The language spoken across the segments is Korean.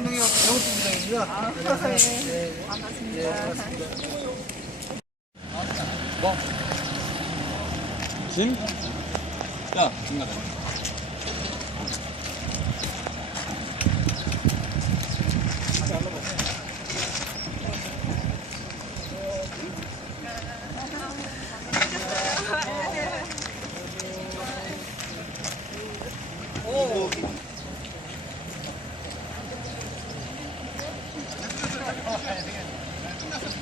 강원동의 영업부장입니다. 아, 네. 반갑습니다. 진? 야, 중간에.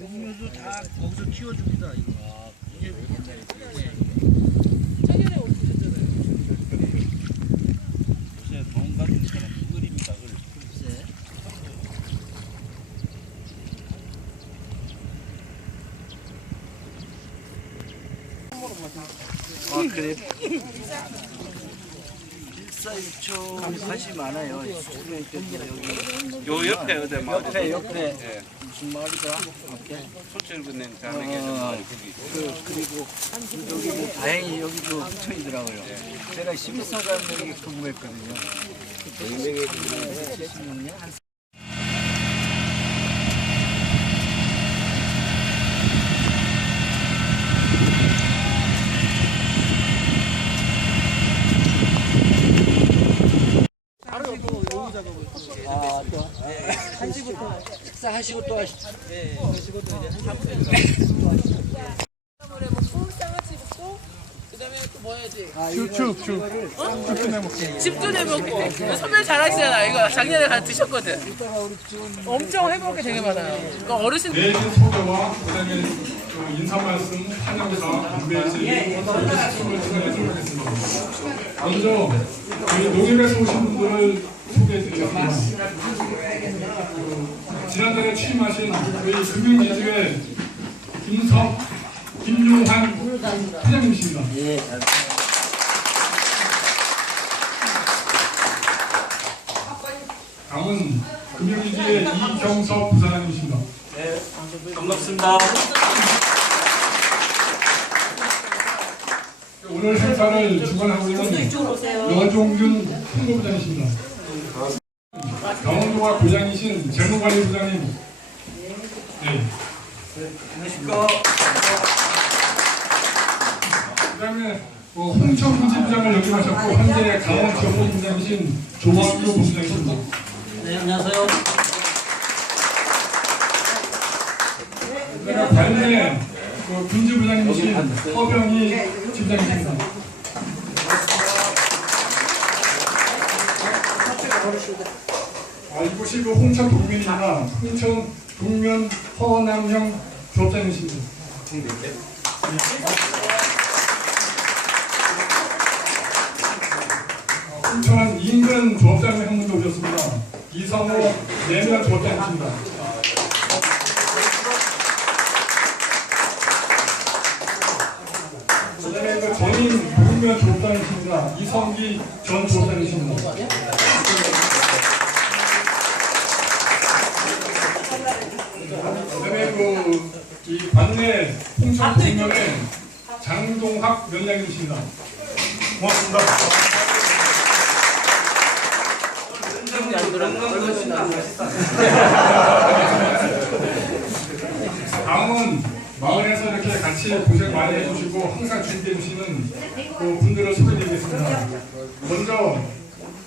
용료도 다 거기서 키워줍니다. 이거. 이게 요새 돈 같은 사람 을입니다, 을. 글쎄. 아 그래. 일사일초 관심 많아요. 여기 요 옆에 어디 마을 옆에 옆에 예. 무슨 마을이다? 앞에 소철근행 자매계 어. 마을 거기. 그 그리고 여기 뭐 다행히 여기도 붙어있더라고요. 제가 12사관에게 근무했거든요. 76년 한바로 또 여기 작업을. 아, 또, 한 시부터 식사하시고 또 하시. 예, 그것도 이제 한 3분. 쭉쭉 쭉. 집도 내먹고 선별 잘하시잖아 이거 작년에 가 드셨거든 엄청 해먹을 게 되게 많아요 그러니까 어르신 내신 소개와 그다음에 그 인사 말씀 환영사 이렇게 시청을 진행하도록 하겠습니다. 먼저 저희 농협에서 오신 분들을 소개해드리겠습니다. 그 지난달에 취임하신 저희 금융지주의 김석, 김용환 회장님이십니다. 다음은 금융지주의 이경석 부사장님이십니다. 반갑습니다. 오늘 행사를 주관하고 있는 여종균 홍보부장이십니다. 강원도가 고장이신 재무관리 부장님. 네. 안녕하십니까. 그다음에 뭐 홍천 분지부장을 역임하셨고 현재 강원 지역본부장이신 조원규 본부장이십니다. 네, 안녕하세요. 그다음에 발내 그 분지부장이신 허병희 지부장이십니다. 아, 이곳이 그 홍천 동면입니다. 홍천 동면 허남형 조업장이십니다. 홍천 인근 조업장님 한 분도 오셨습니다. 이성호 내면 조업장이십니다. 그다음에 그 전임 부면 조업장이십니다. 이성기 전 조업장 관내 홍천 동면의 장동학 위원장님이십니다. 고맙습니다. 다음은 마을에서 이렇게 같이 고생 많이 해주시고 항상 준비해 주시는 그 분들을 소개드리겠습니다. 먼저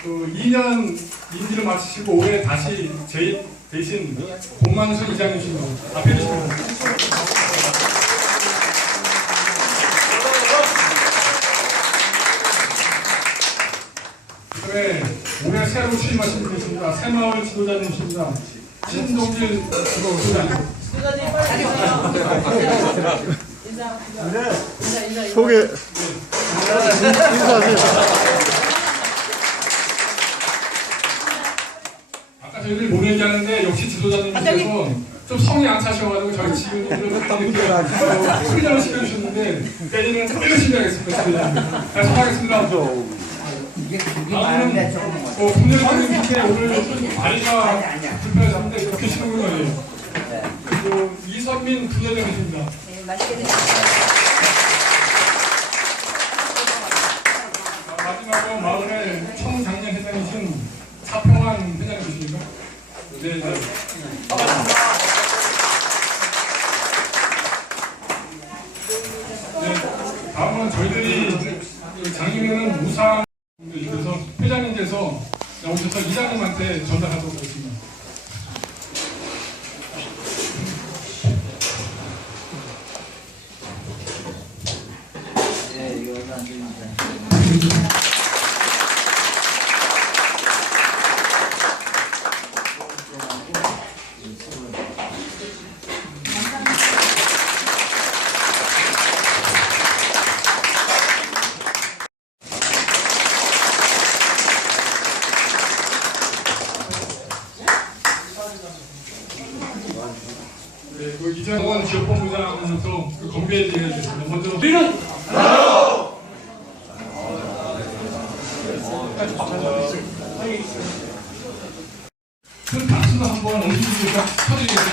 그 2년 임기를 마치시고 올해 다시 재입 되신 공만수 이장님이십니다. 앞에 계십니다. 그다음에 올해 새로 취임하신 분이십니다. 새마을 啊 지도자님이십니다. 신동길 지도자님. 소개 인사하세요. 아까 저희들 못 얘기하는데 역시 지도자님께서 좀 성이 안 차셔가지고 저희 다 이렇게 수리장을 시켜주셨는데 내년에는 더 열심히 하겠습니다. 지도자님. 약속하겠습니다. 다음은 어, 국내적인 밑에 오늘 다리가 불편해서인데 이렇게 쉬는 거예요. 그리고 이선민 부회장이십니다. 네, 맛있게 드세요. 자, 마지막으로 마을의 청장년 회장이신 차평환 회장님이십니까? 네, 네. 네, 다음은 저희들이 그 작년에는 무상 그래서 회장님께서 오셔서 이장님한테 전달하도록 하겠습니다. 네, 이거 안 됩니다. 네, 그 이재원 지역본부장으로서 그 건배에 대해겠습니다 먼저 우리는 큰 박수도 한번 어디서 쳐드리겠습니다.